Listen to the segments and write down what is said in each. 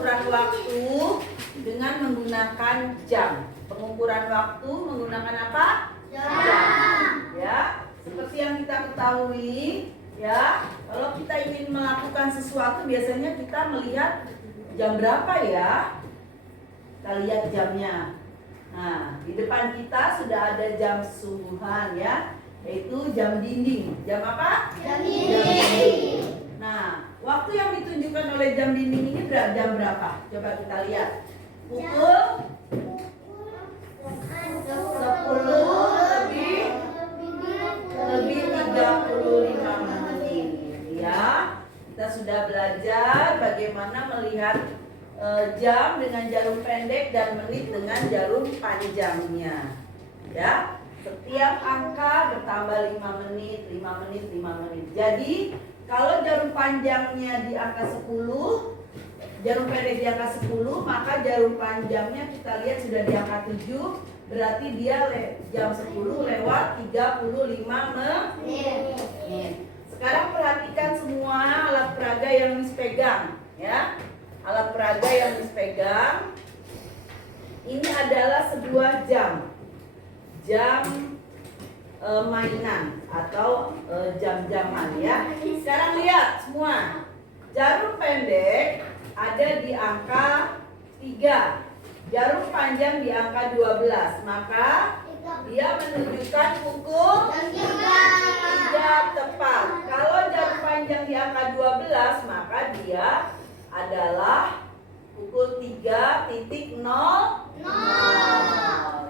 pengukuran waktu dengan menggunakan jam. Pengukuran waktu menggunakan apa? Jam. Ya, seperti yang kita ketahui, ya, kalau kita ingin melakukan sesuatu biasanya kita melihat jam berapa ya. Kita lihat jamnya. Nah, di depan kita sudah ada jam subuhan ya, yaitu jam dinding. Jam apa? Jam dinding. Nah, waktu yang ditunjukkan oleh jam dinding ini jam berapa? Coba kita lihat. Pukul 10 lebih 35 menit. Ya, kita sudah belajar bagaimana melihat jam dengan jarum pendek dan menit dengan jarum panjangnya. Ya, setiap angka bertambah 5 menit, 5 menit, 5 menit. Jadi, kalau jarum panjangnya di angka 10, jarum pendek di angka 10, maka jarum panjangnya kita lihat sudah di angka 7, berarti dia jam 10 lewat 35 menit. Sekarang perhatikan semua alat peraga yang Miss pegang, ya. Alat peraga yang Miss pegang ini adalah sebuah jam. Jam mainan atau jam-jaman ya. Sekarang lihat semua. Jarum pendek ada di angka 3. Jarum panjang di angka 12. Maka dia menunjukkan pukul 3 tepat. Kalau jarum panjang di angka 12, maka dia adalah pukul 3.00.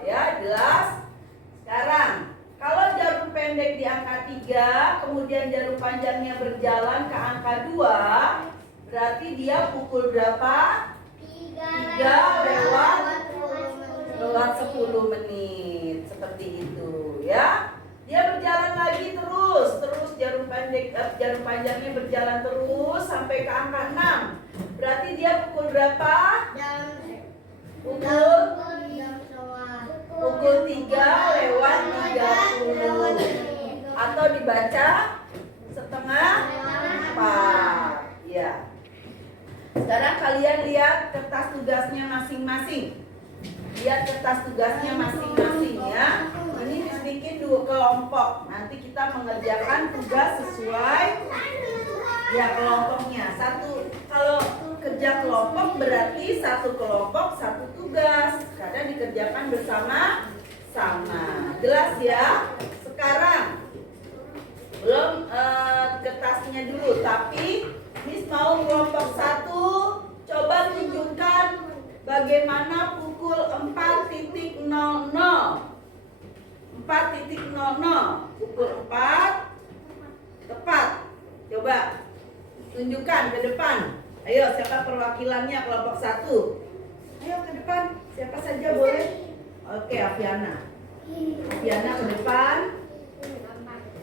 Ya, jelas? Sekarang kalau jarum pendek di angka 3, kemudian jarum panjangnya berjalan ke angka 2, berarti dia pukul berapa? 3 lewat 10 menit. Seperti itu ya. Dia berjalan lagi terus jarum panjangnya berjalan terus sampai ke angka 6. Berarti dia pukul berapa? Pukul 3 lewat 30. Atau dibaca setengah 4. Ya. Sekarang kalian lihat kertas tugasnya masing-masing. Lihat kertas tugasnya masing-masing ya. Ini bikin 2 kelompok. Nanti kita mengerjakan tugas sesuai ya kelompoknya. Kalau kerja kelompok berarti satu kelompok satu tugas karena dikerjakan bersama-sama. Jelas ya? Sekarang belum kertasnya dulu, tapi Miss mau kelompok 1 coba tunjukkan bagaimana pukul 4.00. 4.00 pukul 4 tepat. Coba tunjukkan ke depan. Ayo, siapa perwakilannya kelompok 1? Ayo ke depan, siapa saja boleh. Oke, Afiana. Afiana ke depan.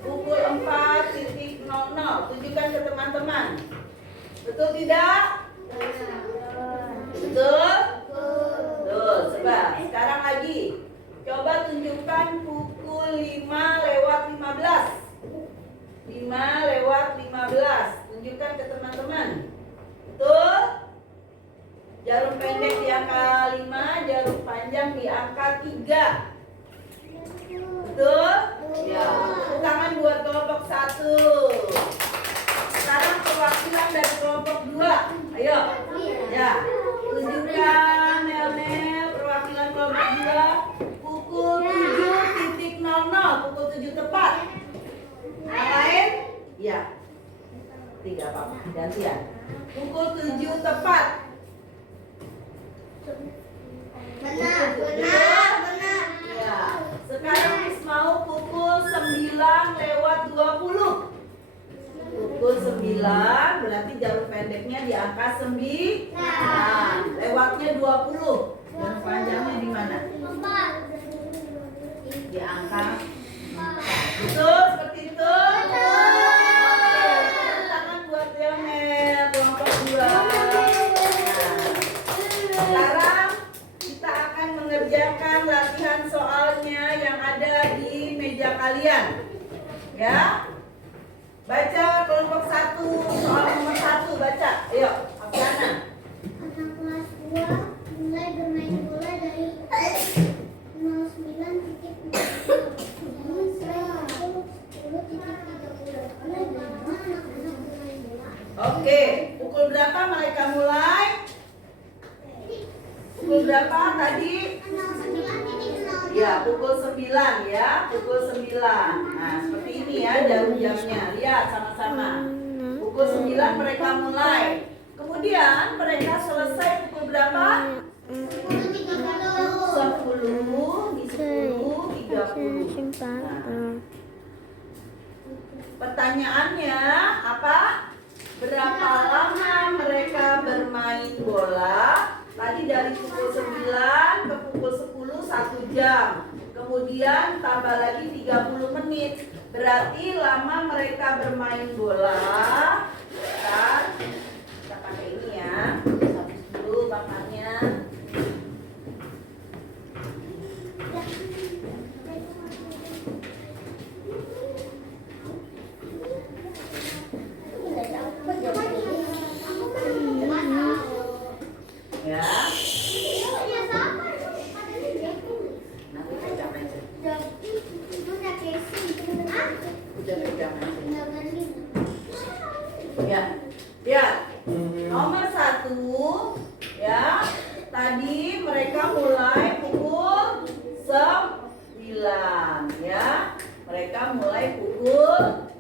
Pukul 4.00. Tunjukkan ke teman-teman. Betul tidak? Betul? Betul. Coba sekarang lagi. Coba tunjukkan pukul 5 lewat 15. 5 lewat 15. Tunjukkan ke teman-teman. Betul? Jarum pendek di angka 5, jarum panjang di angka 3. Betul? Ya, tepuk tangan buat kelompok 1. Sekarang perwakilan dari kelompok 2. Ayo. Ya, tunjukkan Nel perwakilan kelompok 2 pukul 7.00, pukul 7 tepat. Yang lain? Ya. 3 apa? Gantian. Pukul 7 tepat. Benar. Ya. Sekarang Miss mau pukul 9 lewat 20. Pukul 9 berarti jarum pendeknya di angka 9. Lewatnya 20. Jarum panjangnya di mana? Di angka 4. Betul seperti itu? Tangan buat Lionel kelompok 2. Sekarang kita akan mengerjakan latihan soalnya yang ada di meja kalian. Ya. Baca kelompok 1, soal nomor 1 baca. Ayo, Afiana. Oke, pukul berapa mereka mulai? Pukul berapa tadi? Ya, pukul 9 ya, pukul 9. Nah, seperti ini ya jarum jamnya. Lihat sama-sama. Pukul 9 mereka mulai. Kemudian mereka selesai pukul berapa? 10 di 10:30. Nah, pertanyaannya apa? Berapa lama mereka bermain bola? Tadi dari pukul 9 ke pukul 10 1 jam. Kemudian tambah lagi 30 menit. Berarti lama mereka bermain bola. Kita pakai ini ya. Habis dulu bakarnya. Ya. Nanti pegang aja. Udah pegang aja. Ya. Ya. Nomor 1 ya. Tadi mereka mulai pukul 9 ya. Mereka mulai pukul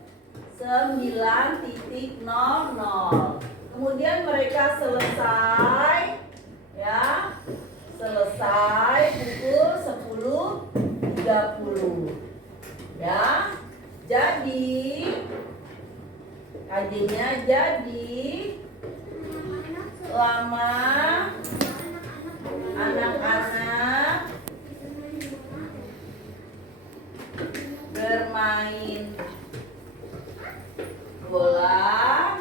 9:00. Kemudian mereka selesai ya, selesai pukul 10:30 ya. Jadi kajiannya jadi lama anak-anak bermain bola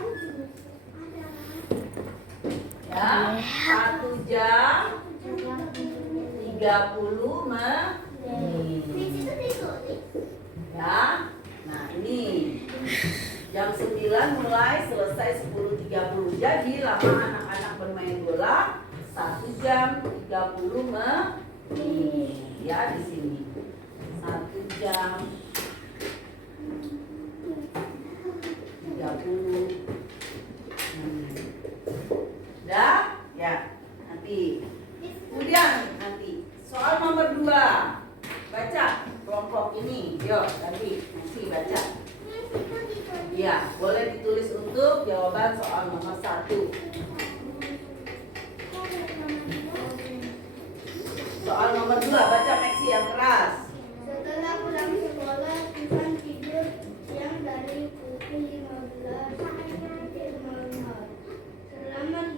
ya 1 jam 30 menit ya. Nah ini jam 9 mulai selesai 10:30. Jadi lama anak-anak bermain bola 1 jam 30 menit ya di sini 1 jam 30 menit. Udah? Ya, nanti. Kemudian nanti soal nomor 2. Baca kelompok ini. Yuk, nanti baca. Ya, boleh ditulis untuk jawaban soal nomor 1. Soal nomor 2, baca Maxi yang keras. Setelah pulang sekolah, Susan tidur siang dari pukul 15 sampai 00. Selama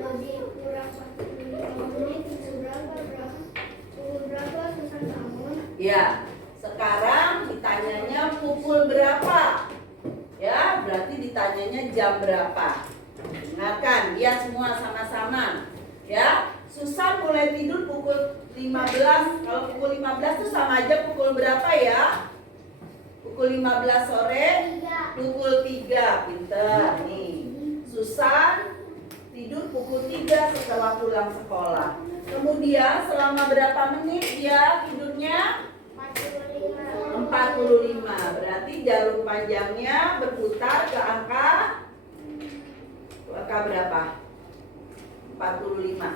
lebih kurang 45 menit, pukul berapa Susan bangun? Ya, sekarang ditanyanya pukul berapa? Ya, berarti ditanyanya jam berapa? Dengarkan, dia semua sama-sama. Ya, Susan mulai tidur pukul 15. Kalau pukul 15 itu sama aja pukul berapa ya? Pukul 15 sore, pukul 3. Pinter nih. Susan tidur pukul 3 setelah pulang sekolah. Kemudian selama berapa menit dia tidurnya? 45. Berarti jarum panjangnya berputar ke angka berapa? 45.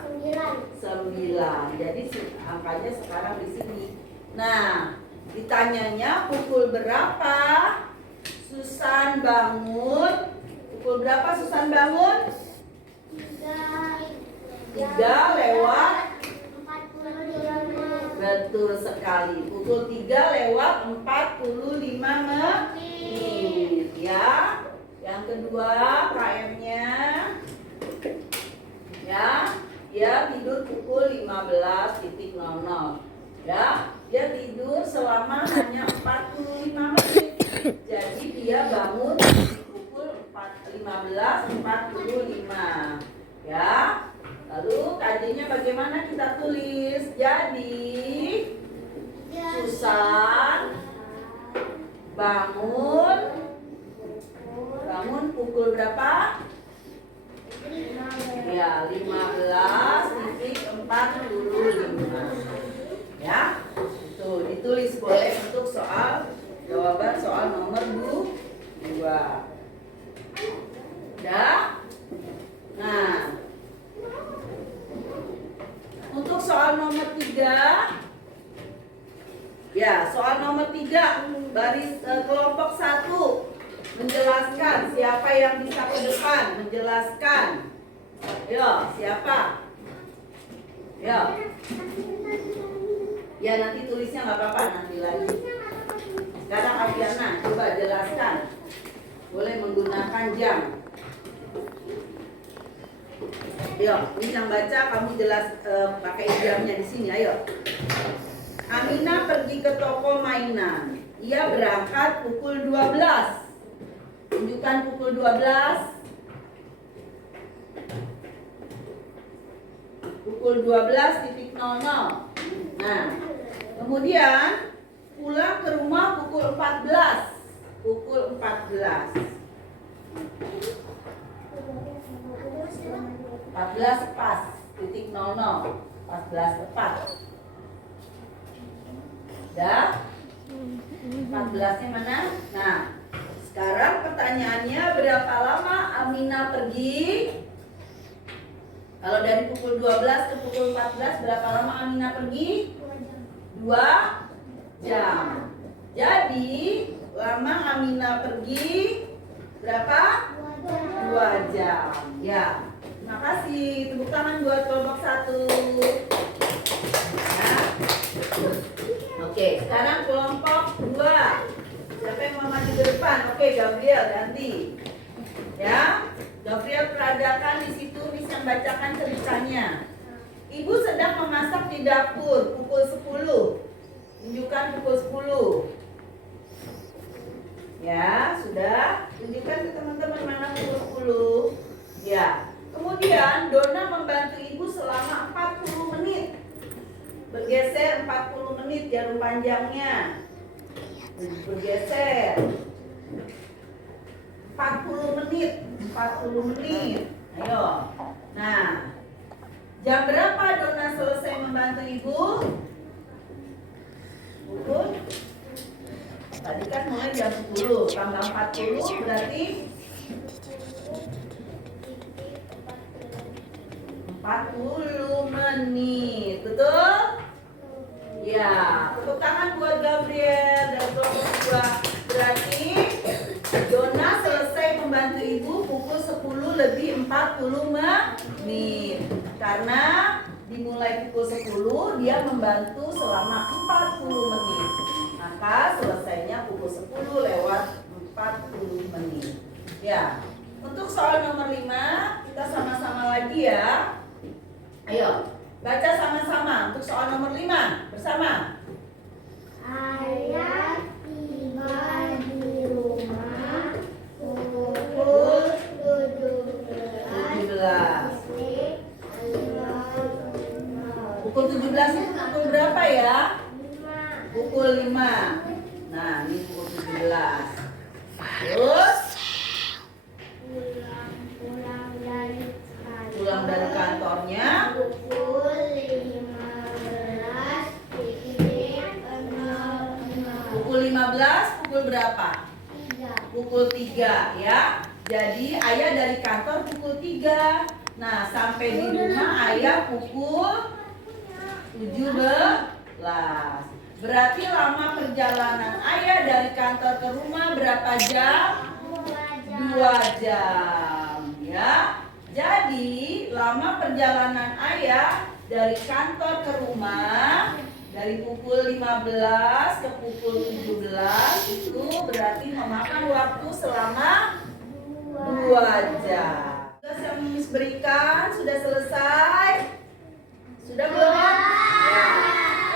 9. Jadi angkanya sekarang di sini. Nah, ditanyanya pukul berapa Susan bangun? Pukul berapa Susan bangun? 3 lewat 45. betul sekali. Pukul 3 lewat 45 menit ya. Yang kedua KM-nya ya, dia tidur pukul 15:00 ya. Dia tidur selama hanya 45 menit. Jadi dia bangun pukul 15:45 ya. Lalu KJ-nya bagaimana kita tulis? Jadi Susan bangun pukul berapa? Ya, 15:45 ya. Tuh ditulis boleh untuk soal jawaban soal nomor 2. Ya. Nah, untuk soal nomor 3, ya soal nomor 3 baris kelompok 1 menjelaskan siapa yang bisa ke depan menjelaskan. Yo, siapa? Yo. Ya nanti tulisnya nggak apa-apa nanti lagi. Sekarang Aviana coba jelaskan. Boleh menggunakan jam. Yo, ini yang baca kamu jelas pakai jamnya di sini. Ayo. Aminah pergi ke toko mainan. Ia berangkat pukul 12. Tunjukkan pukul 12. Pukul 12.00. Nah, kemudian pulang ke rumah pukul 14. Pukul 14. 14 pas, titik 00. 14 tepat. Dah? 14-nya mana? Nah, sekarang pertanyaannya berapa lama Aminah pergi? Kalau dari pukul 12 ke pukul 14 berapa lama Aminah pergi? 2 jam. Jadi lama Aminah pergi berapa? 2 jam. Ya. Terima kasih. Tepuk tangan buat kelompok 1. Ya. Oke, sekarang kelompok 2. Siapa yang mau maju ke depan? Oke, Gabriel ganti. Ya. Gabriel peragakan di situ, bisa bacakan ceritanya. Ibu sedang memasak di dapur pukul 10. Tunjukkan pukul 10. Ya, sudah. Tunjukkan ke teman-teman mana pukul 10. Ya. Kemudian Dona membantu ibu selama 40 menit. Bergeser 40 menit jarum panjangnya. Bergeser 40 menit. 40 menit. Ayo. Nah, jam berapa Dona selesai membantu ibu? Pukul. Tadi kan mulai jam 10 tambah 40 berarti 40 menit. Betul? Ya, tepuk tangan buat Gabriel dan kelompok 2. Berarti Dona selesai membantu ibu pukul 10 lebih 40 menit. Karena dimulai pukul 10 dia membantu selama 40 menit. Maka selesainya pukul 10 lewat 40 menit. Ya. Untuk soal nomor 5 kita sama-sama lagi ya. Ayo, baca sama-sama untuk soal nomor 5 bersama. Ayah tiba di rumah pukul 17. Pukul 17 itu pukul berapa ya? 5. Pukul 5. Nah, ini pukul 17. Terus pulang dari kantornya pukul 15. pukul 15, pukul berapa? 3. Pukul 3 ya. Jadi ayah dari kantor pukul 3. Nah, sampai di rumah ayah pukul 17. Berarti lama perjalanan ayah dari kantor ke rumah berapa jam? 2 jam ya. Jadi lama perjalanan ayah dari kantor ke rumah dari pukul 15 ke pukul 17 itu berarti memakan waktu selama 2 jam. Tugas yang Miss berikan sudah selesai? Sudah belum? Ya.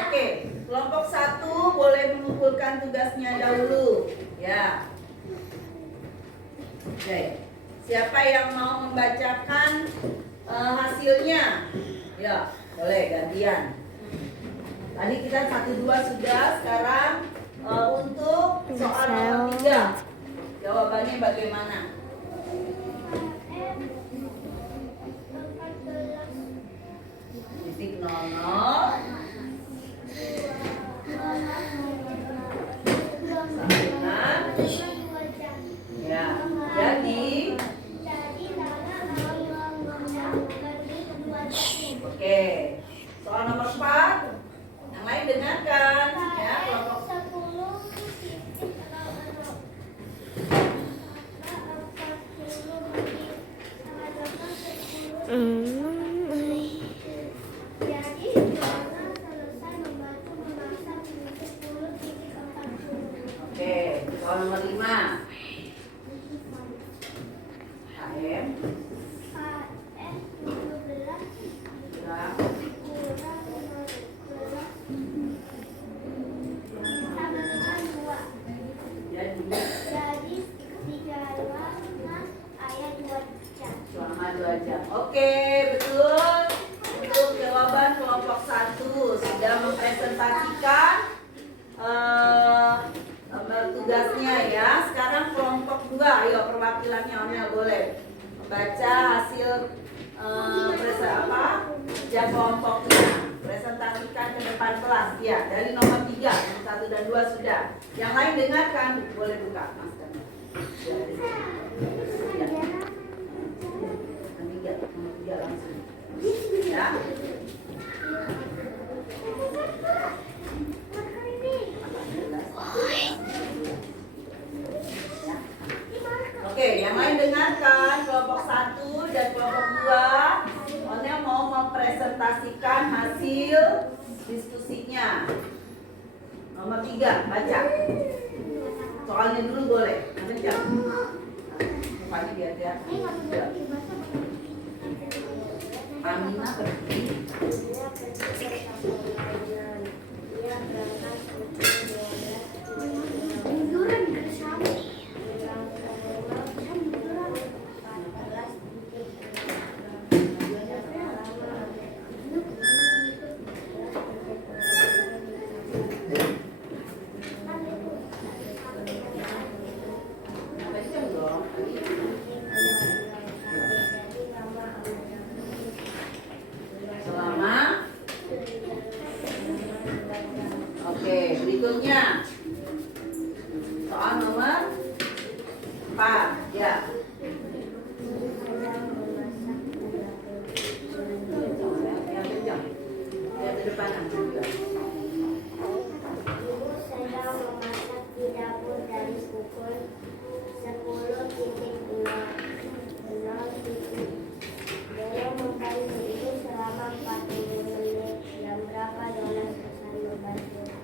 Oke, kelompok 1 boleh mengumpulkan tugasnya dahulu ya. Oke. Siapa yang mau membacakan hasilnya? Ya, boleh gantian. Tadi kita 1, 2 sudah. Sekarang untuk soal nomor 3 jawabannya bagaimana? Titik 00 ya. Jadi jam. Oke, betul. Untuk jawaban kelompok 1 sudah mempresentasikan tugasnya ya. Sekarang kelompok 2, ayo perwakilannya Onel boleh membaca hasil kerja kelompoknya. Presentasikan ke depan kelas. Ya, dari nomor 3, nomor 1 dan 2 sudah. Yang lain dengarkan, boleh buka masker. Ya. Nomor 3 langsung. Ya. Oke, yang lain dengarkan kelompok 1 dan kelompok 2. Onel mau mempresentasikan hasil diskusinya. Nomor 3, baca. Soalnya dulu boleh. Nanti mukanya biar dia. Amina pergi. Oke, berikutnya soal nomor 4 ya. Yang kencang, yang ke depan juga. Ibu sedang memasak di dapur dari pukul 10.00. Beliau membantu ibu selama 40 menit. Jam berapa Dona selesai membantu memasak?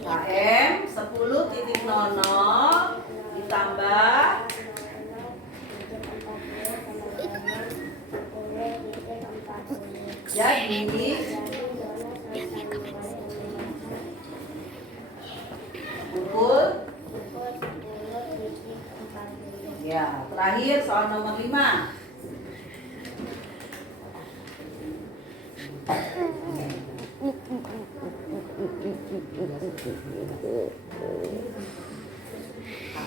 KM 10.00 ditambah jadi pukul. Ya, terakhir soal nomor 5.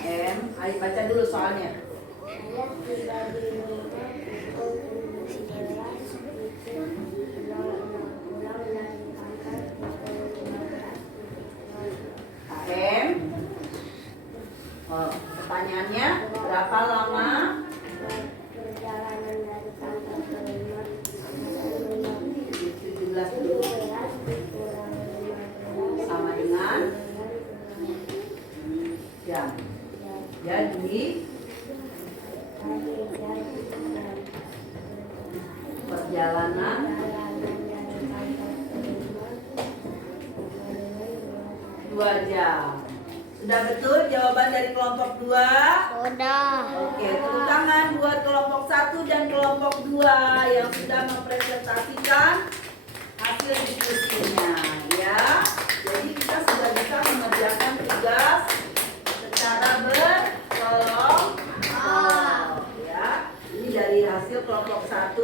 KM, ayo baca dulu soalnya. Ayah tiba di rumah pukul 11.00. Pulang dari kantor pukul 15.00. KM. Oh, pertanyaannya berapa lama Perjalanan dari kantor ke rumah 17 dulu 17 dikurang 15 sama dengan jam. Jadi perjalanan dari kantor ke rumah 2 jam. Sudah betul jawaban dari kelompok 2? Sudah. Oke, tepuk tangan buat kelompok 1 dan kelompok 2 yang sudah mempresentasikan hasil diskusinya ya. Jadi kita sudah bisa mengerjakan tugas secara berkelompok ya. Ini dari hasil kelompok 1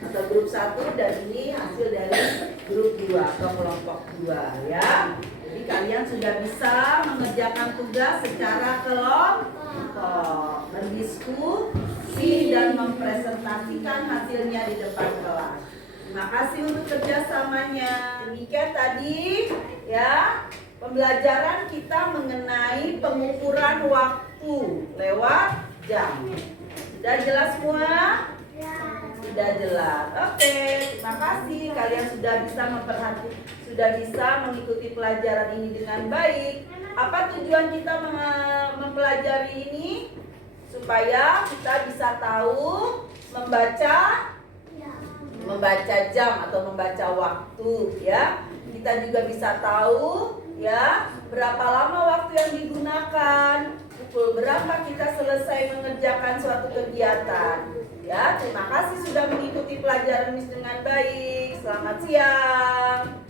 atau grup 1 dan ini hasil dari grup 2 atau kelompok 2 ya. Jadi kalian sudah bisa mengerjakan tugas secara kelompok, berdiskusi dan mempresentasikan hasilnya di depan kelas. Terima kasih untuk kerjasamanya. Demikian tadi ya pembelajaran kita mengenai pengukuran waktu lewat jam. Sudah jelas semua? Sudah jelas. Oke, terima kasih kalian sudah bisa mengikuti pelajaran ini dengan baik. Apa tujuan kita mempelajari ini? Supaya kita bisa tahu membaca jam atau membaca waktu ya. Kita juga bisa tahu ya berapa lama waktu yang digunakan, pukul berapa kita selesai mengerjakan suatu kegiatan. Ya, terima kasih sudah mengikuti pelajaran Miss dengan baik. Selamat siang.